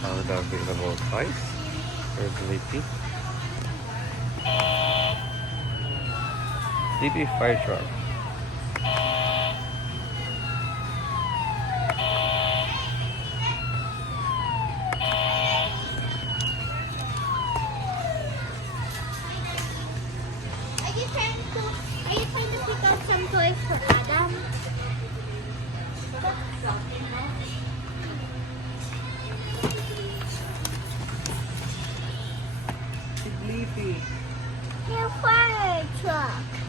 ang the available toys for Blippi. Blippi Fire Truck. Are you trying to pick out some toys for Adam?